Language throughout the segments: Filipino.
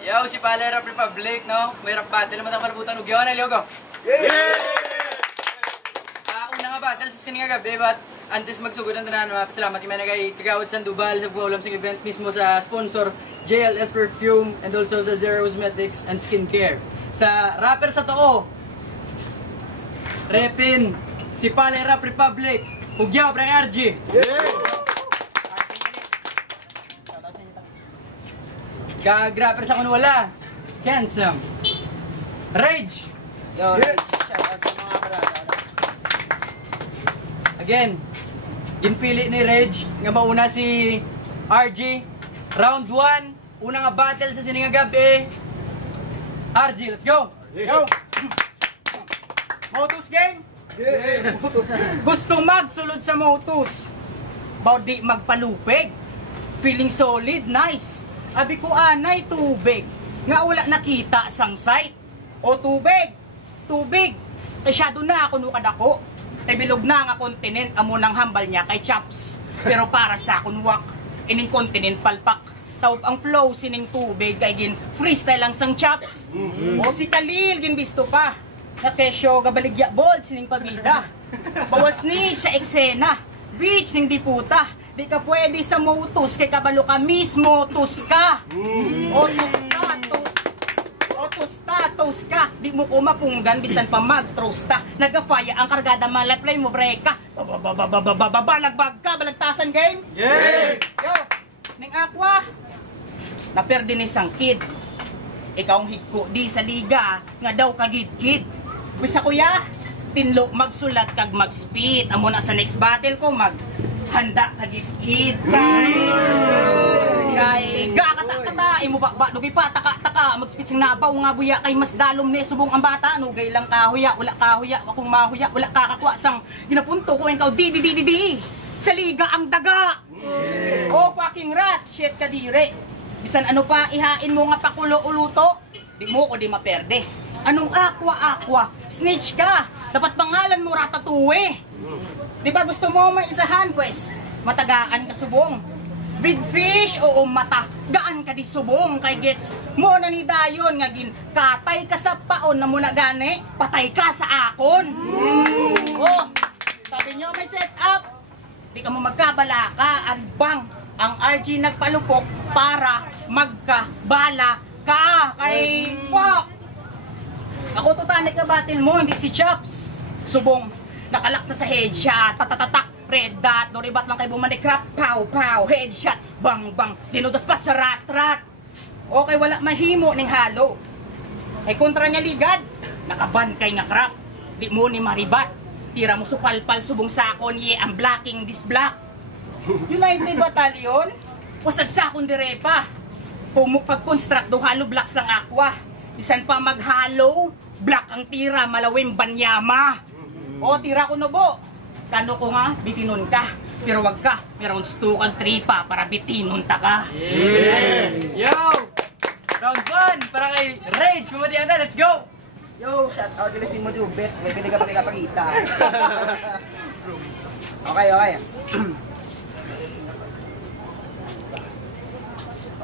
Yo, si Pale Rap Republic, no? May rap battle naman ang kalabutan. Ugyo na, Lyogo! Una nga battle sa sininga gabi, but antes magsugod ang tanan, salamat yung mga kay Kagawad Sandoval sa pag-ulam sa event mismo sa sponsor JLS Perfume and also sa Zero Cosmetics and Skincare. Sa rapper sa too, repin si Pale Rap Republic, Ugyo, Brang RG! Kag-rapper sa kunwala, Kensam, Rage! Yo, Rage! Shoutout sa mga brother. Again, ginpili ni Rage nga mauna si RG. Round 1, una nga battle sa sininga gabi. RG, let's go! Go! Motus game? Gusto magsulod sa Motus. Baudi magpalupig. Feeling solid, nice. Abi ko anay tubig. Nga wala nakita sang site. O tubig. Tubig. Kay shadow na ako nukad ako. Kay bilog na nga kontinent amo nang hambal niya kay Chaps. Pero para sa akon wak, ining kontinent palpak. Taob ang flow sining tubig kay gin freestyle lang sang Chaps. O si Khalil gin bisto pa. Na kesyo gabaligya bold sining pabida. Bawas ni sa eksena. Beach ning diputa. Di ka pwede sa Motus kay kabalo ka mismo tus ka. Tus ka. Di mo ko mapunggan bisan pa mag-trosta. Nagafaya ang kargada malaplay mo breka. Balagbag ka, balagtasan game. Yeah! Yo, ning aqua. Naperde ni sang kid. Ikaw ang higko di sa liga nga daw kagid-kid. Bisa kuya, tinlo magsulat kag mag-spit. Amo na sa next battle ko handa kagid-kid. Kay gakata-kata imo ba nugi pa taka-taka mag-spit sing nabaw nga buya kay mas dalom ni subong ang bata nugay lang kahuya wala kahuya akong mahuya wala kakakwa sang ginapunto ko ikaw di sa liga ang daga. Oh fucking rat shit ka dire. Bisan ano pa ihain mo nga pakulo uluto di mo ko di maperde. Anong aqua snitch ka dapat pangalan mo Ratatouille. Di ba gusto mo maisahan pues? Matagaan ka subong. Big fish o mata. Gaan ka di subong kay gets. Mo na ni dayon nga gin katay ka sa paon na muna gani. Patay ka sa akon. Oh, sabi nyo may set up. Di ka mo magkabala ka. Anbang ang RG nagpalupok para magkabala ka. Kay fuck. Ako tutanik ka battle mo, hindi si Chops. Subong. Nakalak na sa headshot, tatatatak, red dot, doribat lang kay bumalik rap, pow, headshot, bang, dinudospat sa rat. Okay, wala mahimo ning halo. Ay kontra niya ligad, nakaban kay nga crap, di mo ni maribat, tira mo supalpal subong sakon, ang blocking this block. United Battalion, wasag sakon direpa, pag-construct do halo blocks lang aqua, bisan pa maghalo, block ang tira, malawim banyama. O, tira ko na bo. Kano ko nga, bitinon ka. Pero wag ka, meron stukan tripa para bitinon ta ka. Yeah! Yo! Round 1 para kay Rage. Pumatihan na, let's go! Yo, shout out kay si mo Jubet. May hindi ka pa kinapakita. Okay, okay.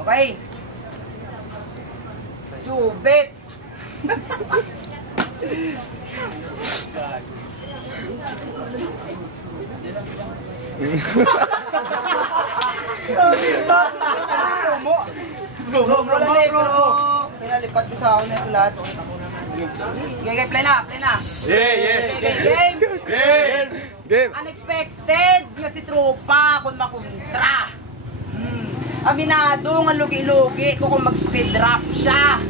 Okay. Jubet. Bro. Pinalipat ko sa akin na sulat. Okay, play na. Game. Unexpected nga si tropa kung makontra. Aminado nga lugi-lugi ko kung mag-speed rap siya.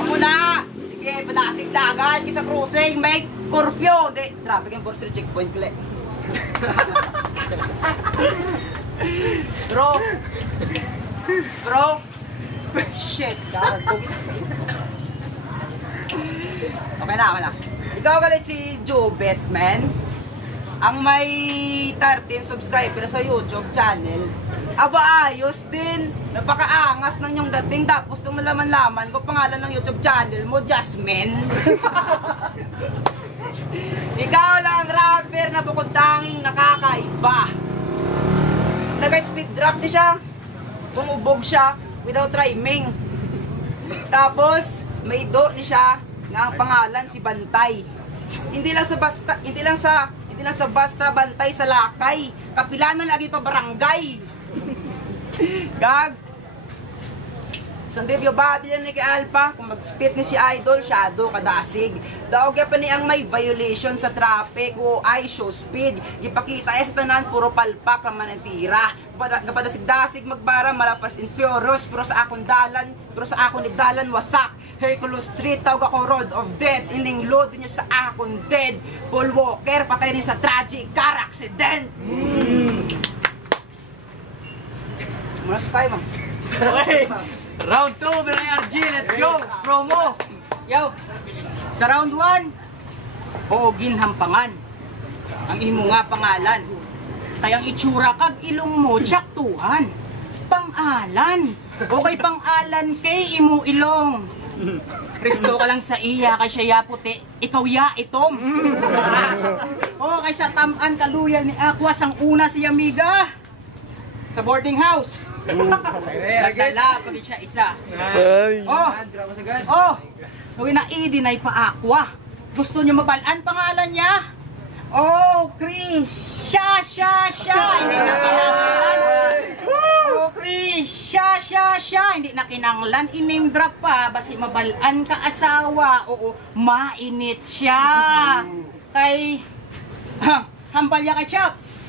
Amo na. Sige, padasig dagat kisa cruising, may curfew. Di, traffic enforcer checkpoint kule. Bro. Shit, God. Okay na. Ikaw gali si Jubet, man. Ang may 13 subscribers sa YouTube channel. Aba, ayos din. Napakaangas ng yung dating. Tapos nung nalaman-laman ko pangalan ng YouTube channel mo, Jasmine. Ikaw lang rapper na bukod tanging nakakaiba. Nag-speed drop di siya. Bumubog siya without rhyming. Tapos, may do ni siya nga ang pangalan si Bantay. Hindi lang sa basta bantay sa lakay. Kapilanan lagi pa barangay. Gag. Sa debut battle yan ni kay Alpha, kung mag-spit ni si Idol, shadow kadasig. Daog pa ni ang may violation sa traffic o ay show speed. Ipakita sa tanan, puro palpak raman ang tira. Kapadasig-dasig magbara, malapas in furious, pero sa akong dalan ni dalan wasak. Hercules Street, tawag ako Road of Death. Ining load nyo sa akong dead. Paul Walker, patay rin sa tragic car accident. Muna tayo, ma'am. Okay, round 2, Biray RG, let's go! Promo! Yo, sa round 1, Ogin Hampangan. Ang imo nga pangalan. Kayang itsura kag ilong mo, tsaktuhan. Pangalan. Okay, pangalan kay imo ilong. Kristo ka lang sa iya, kay siya ya puti, ikaw ya itom. Okay, sa tamaan kaluyal ni Aqua, sang una si Amiga. Sa boarding house. Nagdala pag siya isa. Huwag na i-deny pa Aqua. Gusto niyo mabalaan pangalan niya? Oh, Chris. Siya. Hindi na kinanglan. Oh, Chris. Siya. Hindi na kinanglan. I-name drop pa. Basi mabalaan ka asawa. Oo, mainit siya. Kay... hambal ya kay Chops.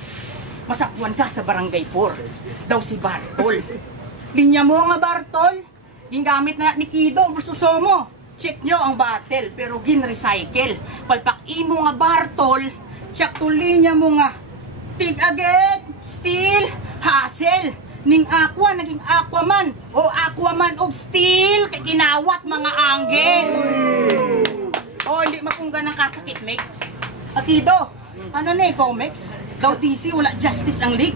Masakwan ka sa Barangay 4. Daw si Bartol. Linya mo nga Bartol. Gingamit na ni Kido versus Somo. Check nyo ang battle pero gin-recycle. Palpak imo nga Bartol. Check to linya mo nga. Tig agad. Steel. Hassle. Ning Aqua naging Aquaman. O Aquaman of Steel. Kay ginawat mga anggel. O hindi mapungga ng kasakit make. Akido. Ano na comics? Daw DC wala Justice ang League.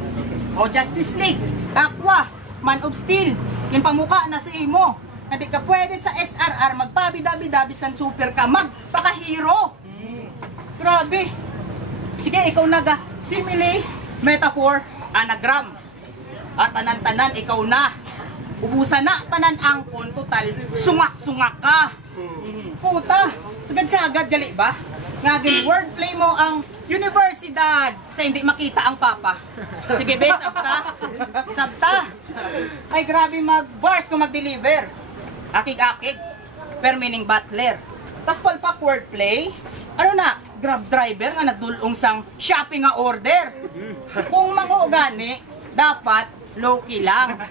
O Justice League, Aqua, Man of Steel. Yung pamuka na sa imo. Hindi ka pwede sa SRR magpabidabi-dabi sa super ka magpaka-hero. Grabe. Sige, ikaw naga simile, metaphor, anagram. At tanan-tanan ikaw na. Ubusan na tanan angkon total, sungak-sungak ka. Puta, sagad-sagad gali ba? Ngagin wordplay mo ang universidad sa hindi makita ang papa. Sige, bes, sabta. Ay, grabe mag-bars kung mag-deliver. Akig-akig. Per meaning butler. Tas palpak wordplay. Ano na? Grab driver nga nagdulong sang shopping nga order. Kung mango gani, dapat low-key lang.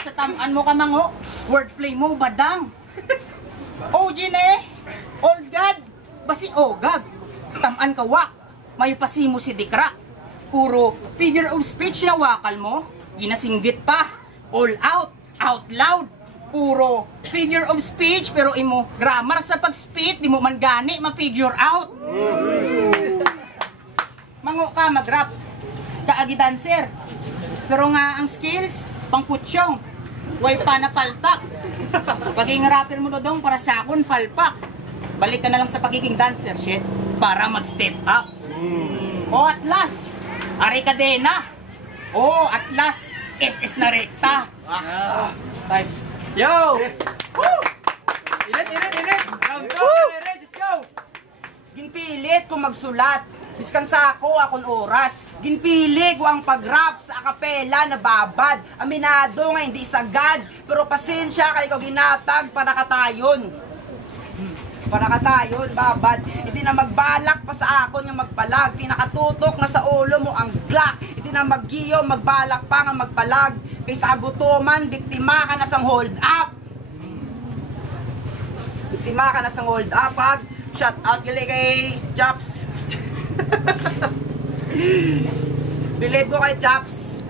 Sa tamaan mo ka mango, wordplay mo badang. OG ne, old god, basi ogag. Tamaan ka wak, may pasimo si Dikra. Puro figure of speech na wakal mo, ginasinggit pa. All out, out loud. Puro figure of speech pero imo grammar sa pag-speak, di mo man gani ma-figure out. Mango ka mag-rap, kaagi dancer. Pero nga ang skills, pangputsyong. Way pa na palpak. Pagiging rapper mo dodong para sa akon palpak. Balik ka na lang sa pagiging dancer shit para mag-step up. O at last, Ari Cadena. O at last, SS na rekta. Five. Yo! Woo! Init! Round 2, let's go! Ginpilit ko magsulat. Diskansa ako akong oras. Ginpili ko ang pag-rap sa akapela na babad. Aminado nga hindi sagad. Pero pasensya kay ko ginatag para katayon. Para katayon, babad. Hindi na magbalak pa sa akon nga magpalag. Tinakatutok na sa ulo mo ang glock. Hindi na maggiyo, magbalak pa nga magpalag. Kaysa agutuman, biktima ka na sang hold up. Biktima ka na sang hold up, pag. Shout out gali kay Chops. Believe ko kay Chops.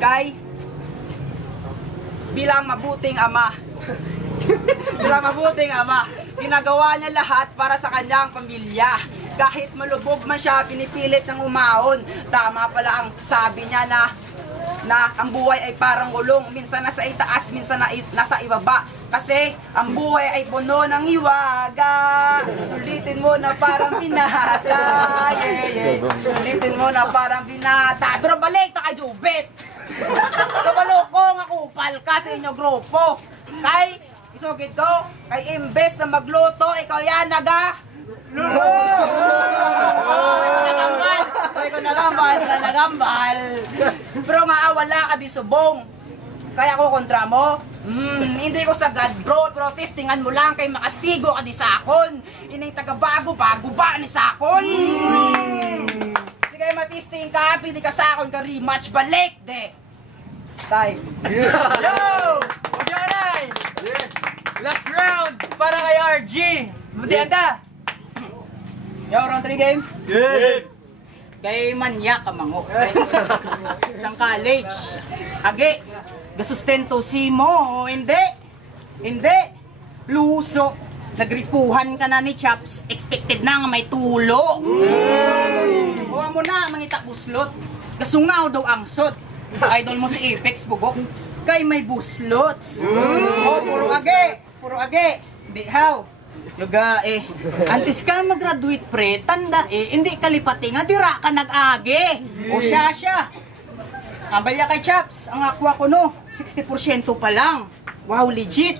Kay bilang mabuting ama. Bilang mabuting ama, ginagawa niya lahat para sa kanyang pamilya. Kahit malubog man siya, pinipilit ng umahon. Tama pala ang sabi niya na ang buhay ay parang gulong. Minsan nasa itaas, minsan nasa ibaba. Kasi ang buhay ay puno ng iwaga. Sulitin mo na parang binata. Sulitin mo na parang binata. Pero balik na kay Jubit. Kabalokong ako upal ka sa inyo grupo. Kay isugid ko, kay imbes na magluto, ikaw yan luto! Kaya ko nagambal, sila nagambal. Pero nga wala ka di subong. Kaya ko kontra mo, hindi ko sagad bro, pero testingan mo lang kay makastigo ka di sakon. Inay taga-bago ba ni sakon. Sige matisting ka, pili ka sakon ka rematch, balik de. Time. Yo! Magyanay! Last round para kay RG. Matianda! Yo, round 3 game. Good! Kay manya ka mango. Isang college. Agi, gasustento si mo. Hindi. Luso. Nagripuhan ka na ni Chops. Expected na nga may tulo. Huwa mo na, mangita buslot. Gasungaw daw ang sot. Idol mo si Apex bugok. Kay may buslots. Puro agi. Di how? Yoga antes ka mag-graduate pre, tanda hindi kalipati nga, dira ka nag-agi. O siya. Hambalya kay Chops, ang aqua ko no, 60% pa lang. Wow, legit.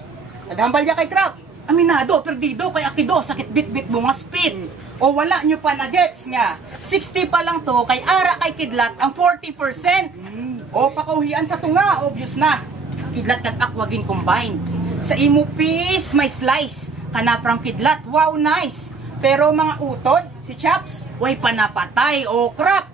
Hambalya kay Trap, aminado, perdido, kay Akido, sakit bit-bit mo nga spit. O wala nyo pa na gets nga, 60 pa lang to, kay Ara kay Kidlat, ang 40%. O pakauhian sa tunga, obvious na. Kidlat at aqua gin combined. Sa imo piece, may slice. Kanaprang Kidlat, wow, nice. Pero mga utod, si Chops, way pa napatay, o crap.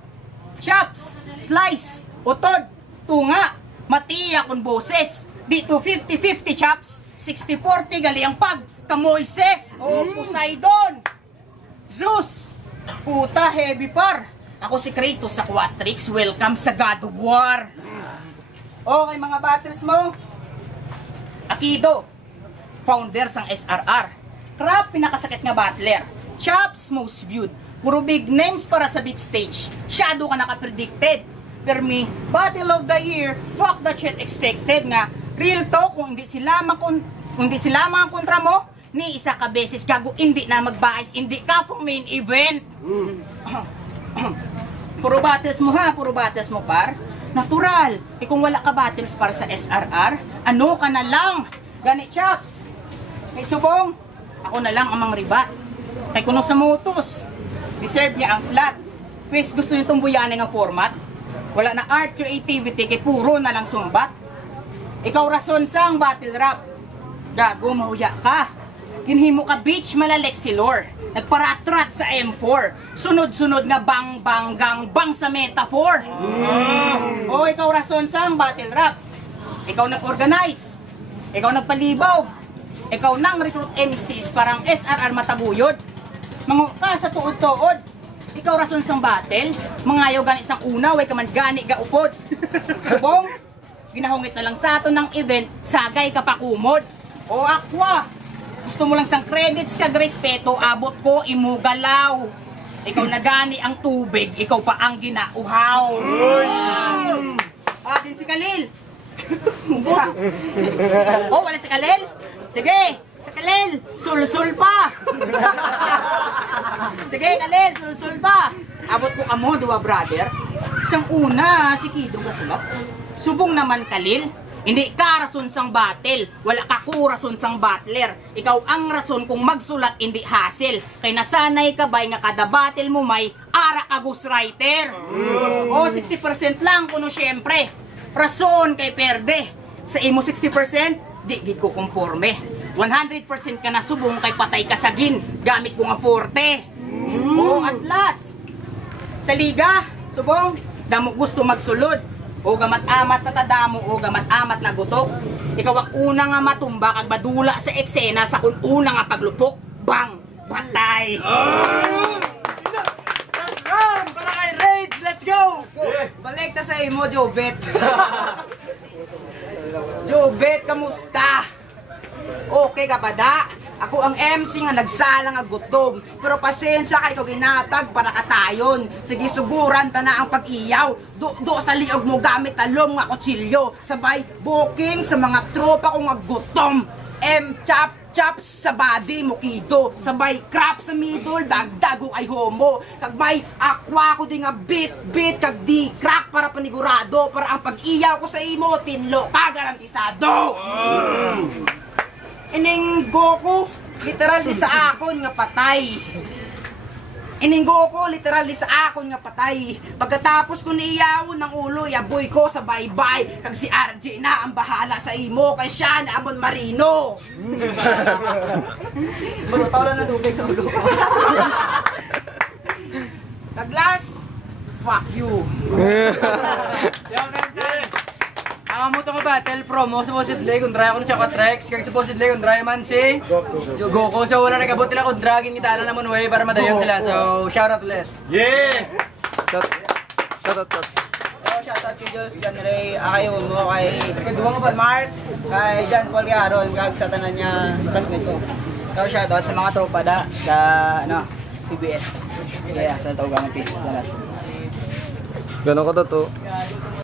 Chops, slice, utod, tunga, matiya kung boses. Dito 50-50 Chops, 60-40 gali ang pag, Kamoises, o Poseidon. Zeus, puta heavy par. Ako si Kratos sa Quatrix, welcome sa God of War. Okay mga battles mo, Akido, founder sang SRR. Crap, pinakasakit nga battler. Chops, most viewed. Puro big names para sa big stage. Shadow ka naka-predicted. Per me, battle of the year, fuck that shit expected nga. Real to, kung hindi sila mga kontra mo, ni isa ka beses gago, hindi na magbaes, hindi ka pong main event. Puro battles mo ha, puro battles mo par. Natural, kung wala ka battles para sa SRR, ano ka na lang? Ganit Chops. Kay Subong, ako na lang ang mangribat. Kay kuno sa motos, deserve niya ang slot. Pwes gusto niyo tumbuyanin ang format. Wala na art, creativity, kay puro na lang sumbat. Ikaw rason sa ang battle rap. Gago, mahuya ka. Ginhimo ka bitch, malalek si lore. Nagparatrat sa M4. Sunod-sunod nga bang bang gang bang sa metaphor. O ikaw rason sa ang battle rap. Ikaw nag-organize. Ikaw nagpalibog. Ikaw nang recruit MCs parang SRR mataguyod. Mangu ka sa tuod-tuod. Ikaw rason sang battle. Mangayaw gani sang una, way ka man gani ga upod. Subong, ginahungit na lang sa ato ng event, sagay ka pa kumod. O Aqua, gusto mo lang sang credits kag respeto, abot ko imugalaw. Ikaw na gani ang tubig, ikaw pa ang ginauhaw. Din si Khalil, Oh, wala si Kalel? Sige, si Kalel, sul-sul pa. Sige, Kalel, sul-sul pa. Abot ko kamo, duwa brother. Isang una, si Kido ka sulat. Subong naman Kalil, hindi ka rason sang battle, wala ka ku rason sang battler. Ikaw ang rason kung magsulat, hindi hassle. Kay nasanay ka bay nga kada battle mo may ara ka ghostwriter. O 60% lang kuno syempre. Rason kay perde. Sa imo 60%, di gid ko konforme. 100% ka na subong kay patay ka sagin, gamit ko nga forte. O at last, sa liga, subong, damo gusto magsulod. O gamat-amat na tadamo o gamat-amat na gutok. Ikaw ang una nga matumba kag badula sa eksena sa kung una nga paglupok. Bang! Patay! Last round para kay Rage. Let's go. Balik ta sa imo, Jobet. Jobet, kamusta? Okay ka ba da? Ako ang MC nga nagsala nga gutom. Pero pasensya kay ikaw ginatag para katayon. Sige, suguran ta na ang pag-iyaw. Do sa liog mo gamit talong nga kutsilyo. Sabay booking sa mga tropa ko nga gutom. Chop sa body mo kido. Sabay crap sa middle, dagdag ay homo. Kag may aqua ko di nga bit kag di crack para panigurado. Para ang pag-iyaw ko sa imo tinlo ka garantisado. Ining Goku, literal di sa akon nga patay. Ining Goku, literal di sa akon nga patay. Pagkatapos ko niiyawon ng ulo, yaboy ko sa bye-bye. Kag si RJ na ang bahala sa imo, kay siya na abon marino. Marutaw lang na tubig sa ulo ko. Douglas, fuck you. Yo, ang mo itong battle promo, supposedly, kung draya ko na siya ka-Trex, kaya supposedly, kung draya man si Goku. So, wala nagabot nila kung dragin kita na naman way para madayon sila. So, shoutout ulit. Yeah! Shoutout kay Jules Ganrey, akayo mo kay Duwang Valmart, kay John Paul kay Aaron, kag sa tanan niya classmate ko. So, shoutout sa mga tropa da, sa PBS. Yeah, sa Tawgang P. Ganon ka to.